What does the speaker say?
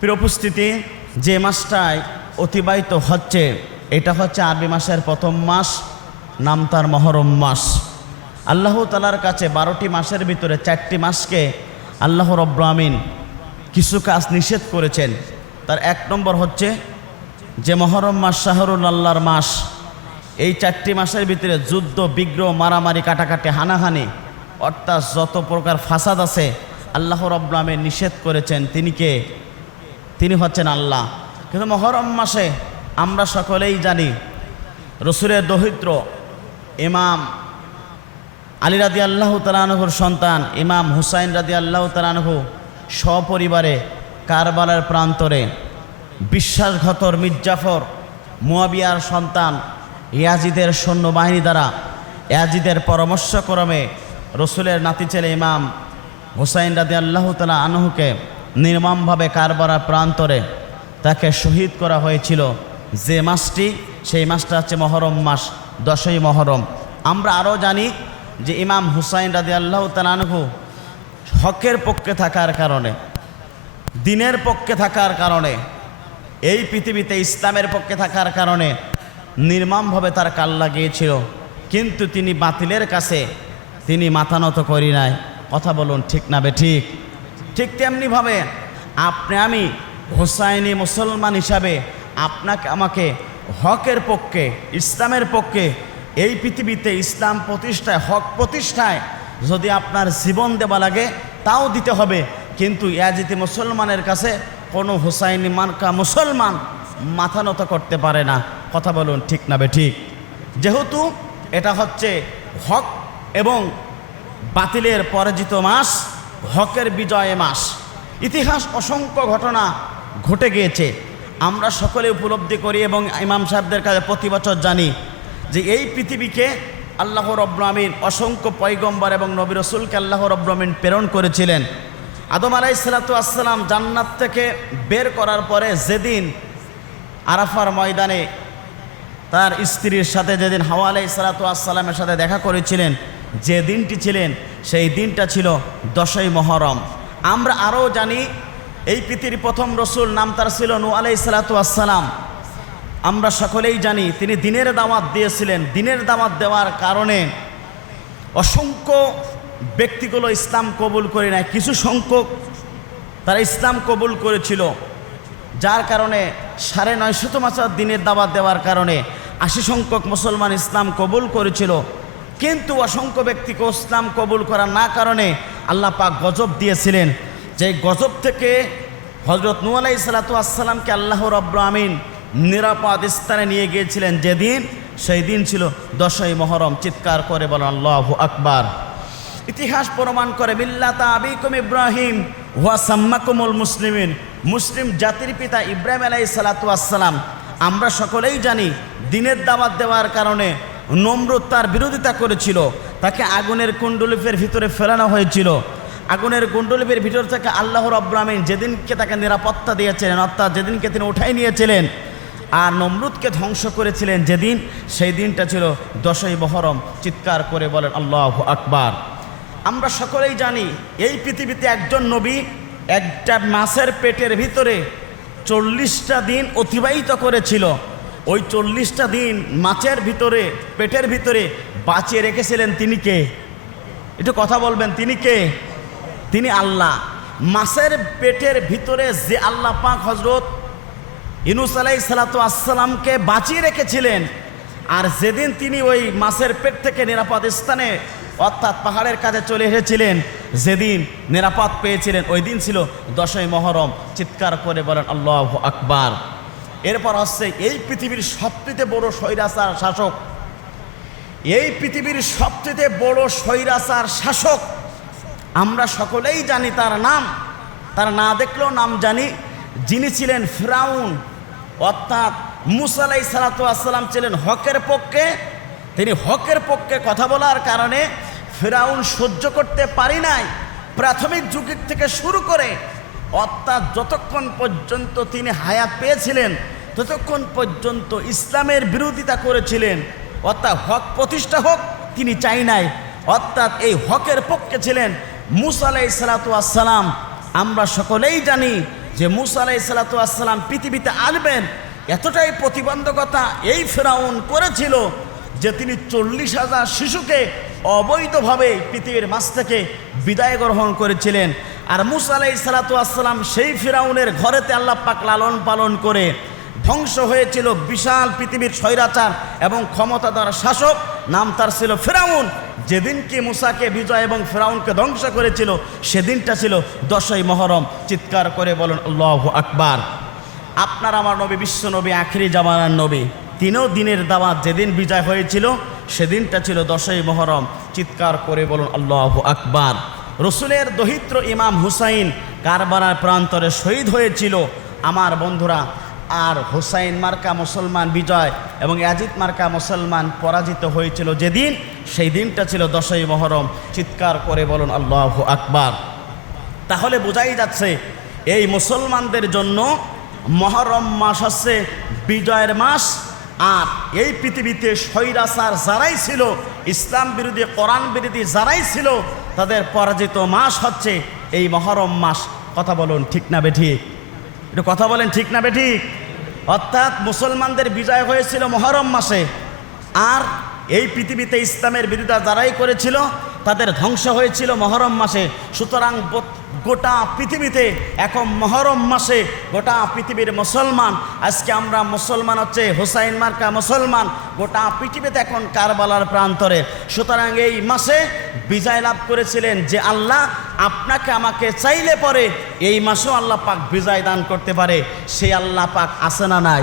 প্রিয় উপস্থিতি, যে মাসটায় অতিবাহিত হচ্ছে, এটা হচ্ছে আরবি মাসের প্রথম মাস, নাম তার মহরম মাস। আল্লাহ তালার কাছে বারোটি মাসের ভিতরে চারটি মাসকে আল্লাহ রব্রামিন কিছু কাজ নিষেধ করেছেন। তার এক নম্বর হচ্ছে যে মহরম মাস শাহরুল আল্লাহর মাস। এই চারটি মাসের ভিতরে যুদ্ধ, বিগ্রহ, মারামারি, কাটাকাটি, হানাহানি, অর্থাৎ যত প্রকার ফাসাদ আছে, আল্লাহ রব্রামে নিষেধ করেছেন। তিনি কে? তিনি হচ্ছেন আল্লাহ। কিন্তু মহরম মাসে আমরা সকলেই জানি, রসুলের দহিত্র ইমাম আলী রাদি আল্লাহ তালানহুর সন্তান ইমাম হুসাইন রাদি আল্লাহ তালানহু সপরিবারে কারবালার প্রান্তরে বিশ্বাসঘতর মির্জাফর মুয়াবিয়ার সন্তান ইয়াজিদের সৈন্যবাহিনী দ্বারা ইয়াজিদের পরামর্শক্রমে রসুলের নাতি ছেলে ইমাম হুসাইন রাদি আল্লাহ তালা আনহুকে নির্মমভাবে কারবালার প্রান্তরে তাকে শহীদ করা হয়েছিল। যে মাসটি, সেই মাসটা হচ্ছে মহরম মাস, দশই মহরম। আমরা আরও জানি যে ইমাম হুসাইন রাদি আল্লাহ তালানহু হকের পক্ষে থাকার কারণে, দিনের পক্ষে থাকার কারণে, এই পৃথিবীতে ইসলামের পক্ষে থাকার কারণে নির্মমভাবে তার কাল লাগিয়েছিল। কিন্তু তিনি বাতিলের কাছে তিনি মাথা নত করি নাই। কথা বলুন ঠিক না বে ঠিক? ঠিক তেমনিভাবে আপনি আমি হোসাইনি মুসলমান হিসাবে আপনাকে, আমাকে হকের পক্ষে, ইসলামের পক্ষে, এই পৃথিবীতে ইসলাম প্রতিষ্ঠায়, হক প্রতিষ্ঠায় যদি আপনার জীবন দেওয়া লাগে, তাও দিতে হবে। কিন্তু ইয়াজিতি মুসলমানের কাছে কোনো হুসাইনি মানকা মুসলমান মাথা নত করতে পারে না। কথা বলুন, ঠিক না ঠিক? যেহেতু এটা হচ্ছে হক এবং বাতিলের পরাজিত মাস হকের বিজয় মাস। ইতিহাস অসংখ্য ঘটনা ঘটে গিয়েছে। আমরা সকলে উপলব্ধি করি এবং ইমাম সাহেবদের কাছে প্রতি বছর জানি যে এই পৃথিবীকে আল্লাহ রব্রামিন অসংখ্য পয়গম্বর এবং নবী রসুলকে আল্লাহ রব্রামিন প্রেরণ করেছিলেন। আদম আলাই সালাতু আসসালাম জান্নাত থেকে বের করার পরে যেদিন আরাফার ময়দানে তার স্ত্রীর সাথে যেদিন হাওয়া আলাই সালাতু আসসালামের সাথে দেখা করেছিলেন যে দিনটি ছিলেন, সেই দিনটা ছিল দশই মহরম। আমরা আরও জানি, এই পৃথিবীর প্রথম রসুল নাম তার ছিল নু আলাই সালাতু আসসালাম আমরা সকলেই জানি, তিনি দিনের দামাত দিয়েছিলেন। দিনের দামাত দেওয়ার কারণে অসংখ্য ব্যক্তিগুলো ইসলাম কবুল করে নেয়। কিছু সংখ্যক তারা ইসলাম কবুল করেছিল। যার কারণে সাড়ে নয়শত মাসার দিনের দাবাত দেওয়ার কারণে আশি সংখ্যক মুসলমান ইসলাম কবুল করেছিল। কিন্তু অসংখ্য ব্যক্তিকে ইসলাম কবুল করার না কারণে আল্লাহ পাক গজব দিয়েছিলেন। যে গজব থেকে হজরত নু সালাতু আসসালামকে আল্লাহ রব্র আমিন নিরাপদ স্থানে নিয়ে গিয়েছিলেন। যেদিন, সেই দিন ছিল দশই মহরম। চিৎকার করে বলেন, আল্লাহ আকবার। ইতিহাস প্রমাণ করে, মিল্লাতা আবিকুম ইব্রাহিম হুয়া সাম্মাকুমুল মুসলিমিন। মুসলিম জাতির পিতা ইব্রাহিম আলাই সালাতু আসসালাম আমরা সকলেই জানি, দিনের দাওয়াত দেওয়ার কারণে নমরুদ তার বিরোধিতা করেছিল। তাকে আগুনের কুণ্ডলিপের ভিতরে ফেলানো হয়েছিল। আগুনের কুণ্ডলিপের ভিতর থেকে আল্লাহ রব্রামিন যেদিনকে তাকে নিরাপত্তা দিয়েছিলেন, অর্থাৎ যেদিনকে তিনি উঠাই নিয়েছিলেন আর নমরুদকে ধ্বংস করেছিলেন যেদিন, সেই দিনটা ছিল দশই মহরম। চিৎকার করে বলেন, আল্লাহ আকবার। আমরা সকলেই জানি এই পৃথিবীতে একজন নবী একটা মাছের পেটের ভিতরে চল্লিশটা দিন অতিবাহিত করেছিল। ওই চল্লিশটা দিন মাছের ভিতরে, পেটের ভিতরে বাঁচিয়ে রেখেছিলেন তিনি কে? একটু কথা বলবেন, তিনি কে? তিনি আল্লাহ। মাছের পেটের ভিতরে যে আল্লাহ পাক হজরত ইনুস আলাই সালাতু আসসালামকে বাঁচিয়ে রেখেছিলেন, আর যেদিন তিনি ওই মাছের পেট থেকে নিরাপদ স্থানে, অর্থাৎ পাহাড়ের কাছে চলে এসেছিলেন, যেদিন নিরাপদ পেয়েছিলেন, ওই দিন ছিল দশই মহরম। চিৎকার করে বলেন, আল্লাহ আকবার। এরপর হচ্ছে এই পৃথিবীর সবচেয়ে বড় স্বৈরাচার শাসক। এই পৃথিবীর সবচেয়ে বড় স্বৈরাচার শাসক, আমরা সকলেই জানি তার নাম। তার না দেখলেও নাম জানি, যিনি ছিলেন ফ্রাউন, অর্থাৎ মুসালাই সালাতু আসসালাম ছিলেন হকের পক্ষে। তিনি হকের পক্ষে কথা বলার কারণে ফেরাউন সহ্য করতে পারি নাই। প্রাথমিক যুগের থেকে শুরু করে অর্থাৎ যতক্ষণ পর্যন্ত তিনি হায়াত পেয়েছিলেন, ততক্ষণ পর্যন্ত ইসলামের বিরোধিতা করেছিলেন। অর্থাৎ হক প্রতিষ্ঠা হোক, তিনি চাই নাই। অর্থাৎ এই হকের পক্ষে ছিলেন মুসা আলাই আসসালাম আমরা সকলেই জানি যে মুসা আলাই সালাতাম পৃথিবীতে আসবেন। এতটাই প্রতিবন্ধকতা এই ফেরাউন করেছিল যে তিনি চল্লিশ হাজার শিশুকে অবৈধভাবে পৃথিবীর মাছ থেকে বিদায় গ্রহণ করেছিলেন। আর মুসা আলাই সালাতাম সেই ফেরাউনের ঘরেতে আল্লাহ পাক লালন পালন করে ধ্বংস হয়েছিল বিশাল পৃথিবীর স্বৈরাচার এবং ক্ষমতাধর শাসক। নাম তার ছিল ফেরাউন। যেদিনকে মুসাকে বিজয় এবং ফেরাউনকে ধ্বংস করেছিল, সেদিনটা ছিল দশই মহরম। চিৎকার করে বলেন, আল্লাহ আকবার। আপনার আমার নবী, বিশ্ব নবী, আখিরি জামানার নবী, তিনও দিনের দাওয়াত যেদিন বিজয় হয়েছিল, সেদিনটা ছিল দশই মহরম। চিৎকার করে বলুন, আল্লাহ আকবার। রসুলের দহিত্র ইমাম হুসাইন কারবারার প্রান্তরে শহীদ হয়েছিল। আমার বন্ধুরা, আর হুসাইন মার্কা মুসলমান বিজয় এবং ইয়াজিদ মার্কা মুসলমান পরাজিত হয়েছিল যেদিন, সেই দিনটা ছিল দশই মহরম। চিৎকার করে বলুন, আল্লাহ আকবার। তাহলে বোঝাই যাচ্ছে, এই মুসলমানদের জন্য মহরম মাস হচ্ছে বিজয়ের মাস, আর এই পৃথিবীতে স্বৈরাচার যারাই ছিল, ইসলাম বিরোধী, কোরআন বিরোধী যারাই ছিল তাদের পরাজিত মাস হচ্ছে এই মহরম মাস। কথা বলুন, ঠিক না বেঠিক একটু কথা বলেন, ঠিক না বেঠিক অর্থাৎ মুসলমানদের বিজয় হয়েছিল মহরম মাসে। আর এই পৃথিবীতে ইসলামের বিরোধিতা যারাই করেছিল, তাদের ধ্বংস হয়েছিল মহরম মাসে। সুতরাং গোটা পৃথিবীতে এখন মহরম মাসে গোটা পৃথিবীর মুসলমান, আজকে আমরা মুসলমান হচ্ছে হোসাইন মার্কা মুসলমান, গোটা পৃথিবীতে এখন কারবালার প্রান্তরে। সুতরাং এই মাসে বিজয় লাভ করেছিলেন যে আল্লাহ আপনাকে আমাকে চাইলে পরে এই মাসেও আল্লাহ পাক বিজয় দান করতে পারে। সেই আল্লাহ পাক আসে না নাই?